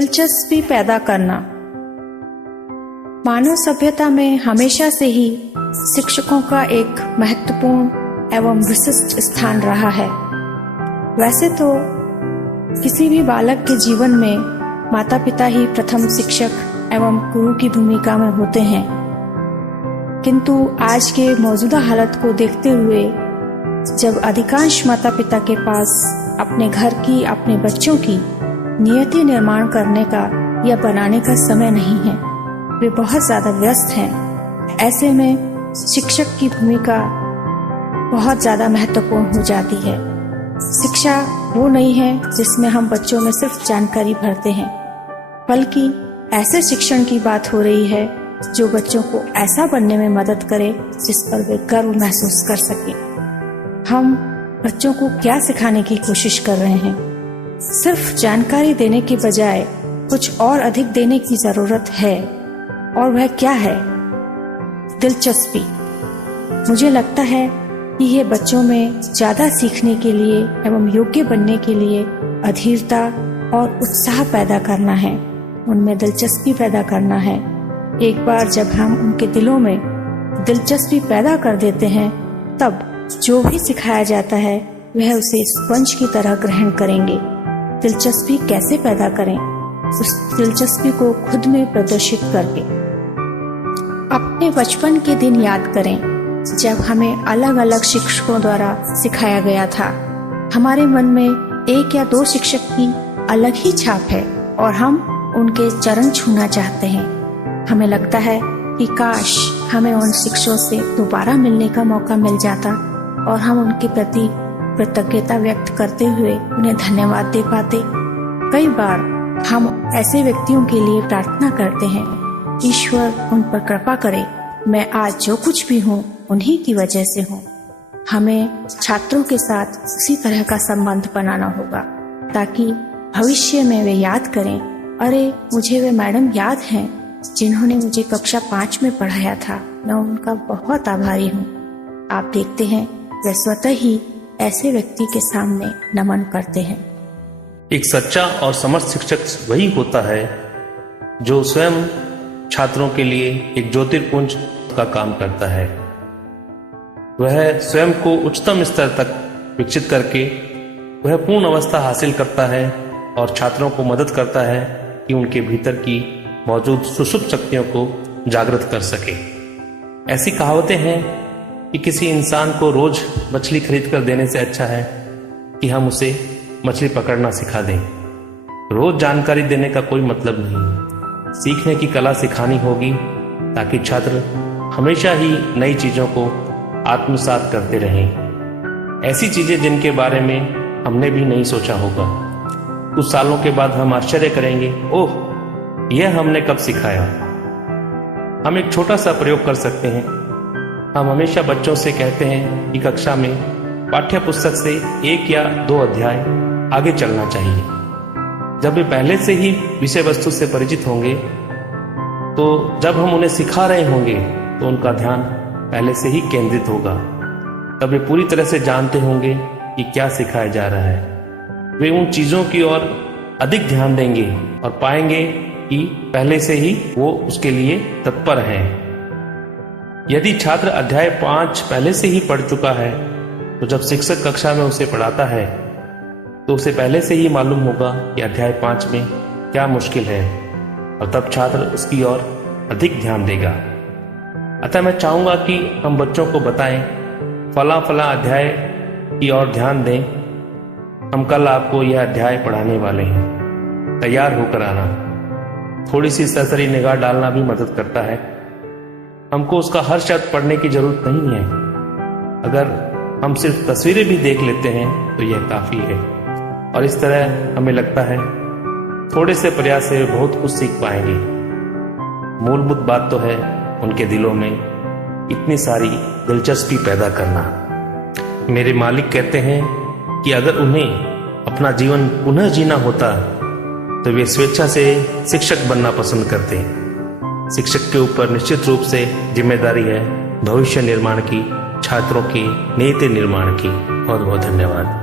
दिलचस्पी पैदा करना। मानव सभ्यता में हमेशा से ही शिक्षकों का एक महत्वपूर्ण एवं विशिष्ट स्थान रहा है। वैसे तो किसी भी बालक के जीवन में माता पिता ही प्रथम शिक्षक एवं गुरु की भूमिका में होते हैं, किंतु आज के मौजूदा हालत को देखते हुए जब अधिकांश माता पिता के पास अपने घर की, अपने बच्चों की नियति निर्माण करने का या बनाने का समय नहीं है, वे बहुत ज्यादा व्यस्त हैं। ऐसे में शिक्षक की भूमिका बहुत ज्यादा महत्वपूर्ण हो जाती है। शिक्षा वो नहीं है जिसमें हम बच्चों में सिर्फ जानकारी भरते हैं, बल्कि ऐसे शिक्षण की बात हो रही है जो बच्चों को ऐसा बनने में मदद करे जिस पर वे गर्व महसूस कर सके। हम बच्चों को क्या सिखाने की कोशिश कर रहे हैं? सिर्फ जानकारी देने के बजाय कुछ और अधिक देने की जरूरत है, और वह क्या है? दिलचस्पी। मुझे लगता है कि ये बच्चों में ज्यादा सीखने के लिए एवं योग्य बनने के लिए अधीरता और उत्साह पैदा करना है, उनमें दिलचस्पी पैदा करना है। एक बार जब हम उनके दिलों में दिलचस्पी पैदा कर देते हैं, तब जो भी सिखाया जाता है वह उसे स्पंज की तरह ग्रहण करेंगे। दिलचस्पी कैसे पैदा करें? उस दिलचस्पी को खुद में प्रदर्शित करके। अपने बचपन के दिन याद करें जब हमें अलग अलग शिक्षकों द्वारा सिखाया गया था। हमारे मन में एक या दो शिक्षक की अलग ही छाप है और हम उनके चरण छूना चाहते हैं। हमें लगता है कि काश हमें उन शिक्षकों से दोबारा मिलने का मौका मिल जाता और हम उनके प्रति कृतज्ञता व्यक्त करते हुए उन्हें धन्यवाद दे पाते। कई बार हम ऐसे व्यक्तियों के लिए प्रार्थना करते हैं, ईश्वर उन पर कृपा करे, मैं आज जो कुछ भी हूँ उन्हीं की वजह से हूँ। हमें छात्रों के साथ उसी तरह का संबंध बनाना होगा ताकि भविष्य में वे याद करें, अरे मुझे वे मैडम याद हैं जिन्होंने मुझे कक्षा 5 में पढ़ाया था, मैं उनका बहुत आभारी हूँ। आप देखते हैं वे स्वतः ही ऐसे व्यक्ति के सामने नमन करते हैं। एक सच्चा और समर्थ शिक्षक वही होता है जो स्वयं छात्रों के लिए एक ज्योतिर्पुंज का काम करता है। वह स्वयं को उच्चतम स्तर तक विकसित करके वह पूर्ण अवस्था हासिल करता है और छात्रों को मदद करता है कि उनके भीतर की मौजूद सुषुप्त शक्तियों को जागृत कर सके। ऐसी कहावतें हैं कि किसी इंसान को रोज मछली खरीद कर देने से अच्छा है कि हम उसे मछली पकड़ना सिखा दें। रोज जानकारी देने का कोई मतलब नहीं। सीखने की कला सिखानी होगी ताकि छात्र हमेशा ही नई चीजों को आत्मसात करते रहें। ऐसी चीजें जिनके बारे में हमने भी नहीं सोचा होगा। कुछ सालों के बाद हम आश्चर्य करेंगे, ओह यह हमने कब सिखाया। हम एक छोटा सा प्रयोग कर सकते हैं। हम हमेशा बच्चों से कहते हैं कि कक्षा में पाठ्य पुस्तक से 1 या 2 अध्याय आगे चलना चाहिए। जब वे पहले से ही विषय वस्तु से परिचित होंगे, तो जब हम उन्हें सिखा रहे होंगे तो उनका ध्यान पहले से ही केंद्रित होगा। तब वे पूरी तरह से जानते होंगे कि क्या सिखाया जा रहा है। वे उन चीजों की ओर अधिक ध्यान देंगे और पाएंगे कि पहले से ही वो उसके लिए तत्पर हैं। यदि छात्र अध्याय 5 पहले से ही पढ़ चुका है, तो जब शिक्षक कक्षा में उसे पढ़ाता है तो उसे पहले से ही मालूम होगा कि अध्याय 5 में क्या मुश्किल है, और तब छात्र उसकी ओर अधिक ध्यान देगा। अतः मैं चाहूंगा कि हम बच्चों को बताएं, फला फला अध्याय की ओर ध्यान दें, हम कल आपको यह अध्याय पढ़ाने वाले हैं, तैयार होकर आना। थोड़ी सी सरसरी निगाह डालना भी मदद करता है। हमको उसका हर शब्द पढ़ने की जरूरत नहीं है। अगर हम सिर्फ तस्वीरें भी देख लेते हैं तो यह काफी है, और इस तरह हमें लगता है थोड़े से प्रयास से बहुत कुछ सीख पाएंगे। मूलभूत बात तो है उनके दिलों में इतनी सारी दिलचस्पी पैदा करना। मेरे मालिक कहते हैं कि अगर उन्हें अपना जीवन पुनः जीना होता तो वे स्वेच्छा से शिक्षक बनना पसंद करते। शिक्षक के ऊपर निश्चित रूप से जिम्मेदारी है भविष्य निर्माण की, छात्रों की नीति निर्माण की। बहुत बहुत धन्यवाद।